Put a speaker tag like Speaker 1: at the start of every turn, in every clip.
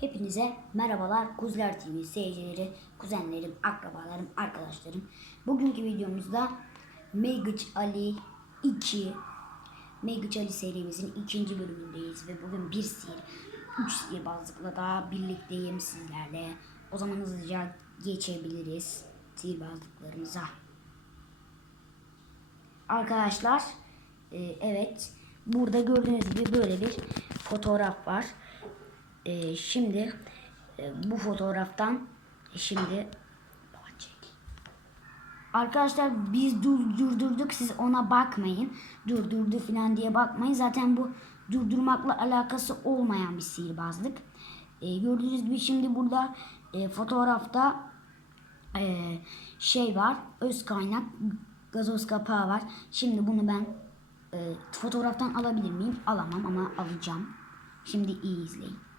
Speaker 1: Hepinize merhabalar Kuzular TV seyircileri, kuzenlerim, akrabalarım, arkadaşlarım. Bugünkü videomuzda Megic Ali 2 Megic Ali serimizin ikinci bölümündeyiz ve bugün bir sihir, üç sihirbazlıkla daha birlikteyim sizlerle. O zaman hızlıca geçebiliriz sihirbazlıklarımıza. Arkadaşlar e, evet burada gördüğünüz gibi böyle bir fotoğraf var. E, şimdi e, bu fotoğraftan şimdi Arkadaşlar biz dur, durdurduk siz ona bakmayın. Durdurdu falan diye bakmayın. Zaten bu durdurmakla alakası olmayan bir sihirbazlık. E, gördüğünüz gibi şimdi burada e, fotoğrafta e, şey var. Öz kaynak gazoz kapağı var. Şimdi bunu ben e, fotoğraftan alabilir miyim? Alamam ama alacağım. Şimdi iyi izleyin.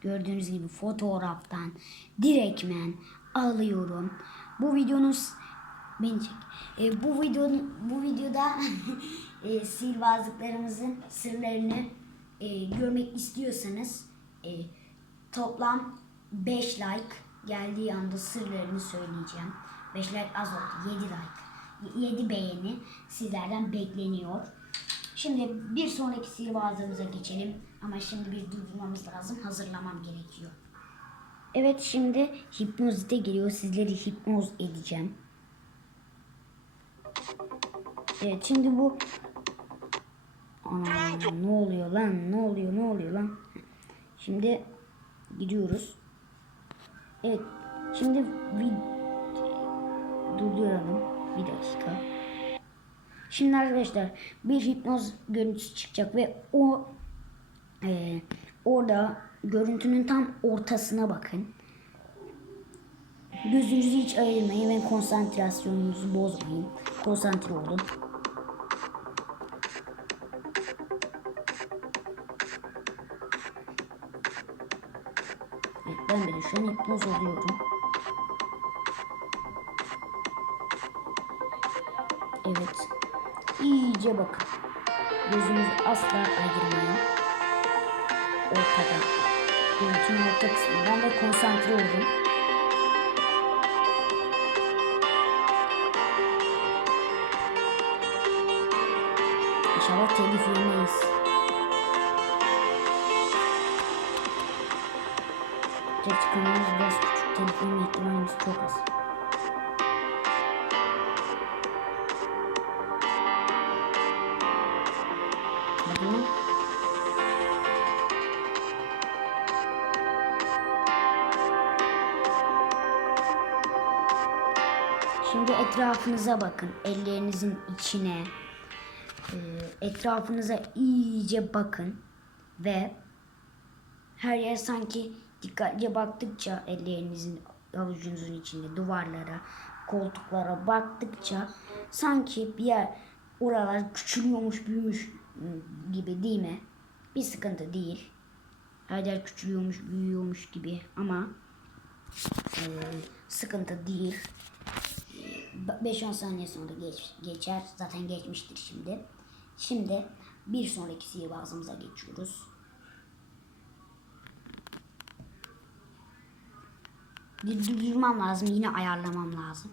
Speaker 1: Gördüğünüz gibi fotoğraftan direktmen alıyorum. Bu videonun s- beni çek. E, bu videonun bu videoda e, sihirbazlıklarımızın sırlarını e, görmek istiyorsanız e, toplam 5 like geldiği anda sırlarını söyleyeceğim. 5 like az oldu. 7 like. 7 beğeni sizlerden bekleniyor. Şimdi bir sonraki sihirbazlığımıza geçelim. Ama şimdi bir durdurmamız lazım. Hazırlamam gerekiyor. Evet şimdi hipnozite geliyor. Sizleri hipnoz edeceğim. Evet şimdi bu Ana ne oluyor lan? Ne oluyor? Ne oluyor lan? Şimdi gidiyoruz. Evet. Şimdi vid- durduralım. Bir dakika. Şimdi arkadaşlar bir hipnoz görüntüsü çıkacak ve o e, orada görüntünün tam ortasına bakın. Gözünüzü hiç ayırmayın ve konsantrasyonunuzu bozmayın. Konsantre olun. Evet, ben de şu an hipnoz oluyorum. Evet. İyice bakın. Gözünüzü asla ayırmayın. Ortada. Görüntünün orta kısmından ve konsantre olun. İnşallah telif yemeyiz. Gerçi kanalımız biraz küçük. Telif yeme çok az. Şimdi etrafınıza bakın. Ellerinizin içine. e, Etrafınıza iyice bakın. Ve her yer sanki dikkatlice baktıkça ellerinizin avucunuzun içinde duvarlara, koltuklara baktıkça sanki bir yer oralar küçülüyormuş, büyümüş ıı, gibi değil mi? Bir sıkıntı değil. Her yer küçülüyormuş, büyüyormuş gibi ama e, sıkıntı değil. 5-10 saniye sonra geç, geçer. Zaten geçmiştir şimdi. Şimdi bir sonraki sihirbazımıza geçiyoruz. Durdurmam lazım. Yine ayarlamam lazım.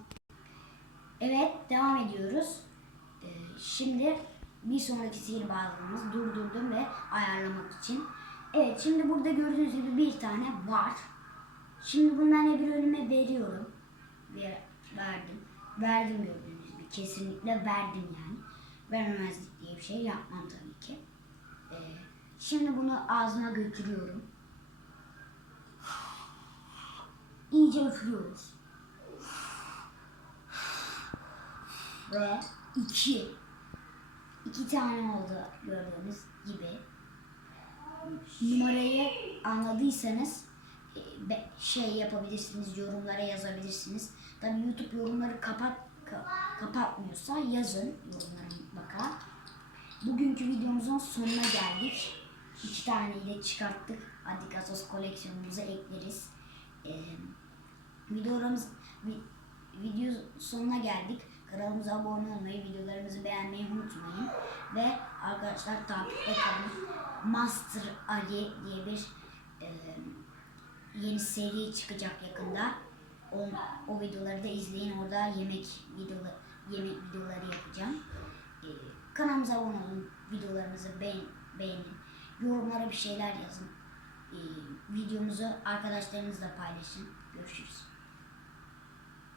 Speaker 1: Evet devam ediyoruz. Ee, şimdi bir sonraki sihirbazlığımız durdurdum ve ayarlamak için. Evet şimdi burada gördüğünüz gibi bir tane var. Şimdi bunu ben bir önüme veriyorum. Ver, verdim. Verdim gördüğünüz gibi. Kesinlikle verdim yani. Vermemezlik diye bir şey yapmam tabii ki. Ee, şimdi bunu ağzına götürüyorum. İyice üflüyoruz. Ve iki. iki tane oldu gördüğünüz gibi. Numarayı anladıysanız e, şey yapabilirsiniz, yorumlara yazabilirsiniz. Tabii YouTube yorumları kapat ka- kapatmıyorsa yazın yorumlara mutlaka. Bugünkü videomuzun sonuna geldik. İki tane ile çıkarttık. Hadi gazoz koleksiyonumuza ekleriz. Ee, videomuz vi- video sonuna geldik. Kanalımıza abone olmayı, videolarımızı beğenmeyi unutmayın. Ve arkadaşlar takipte kalın. Master Ali diye bir e, yeni seri çıkacak yakında. O, o videoları da izleyin. Orada yemek videoları, yemek videoları yapacağım. E, kanalımıza abone olun. Videolarımızı beğen, beğenin. Yorumlara bir şeyler yazın. E, videomuzu arkadaşlarınızla paylaşın. Görüşürüz.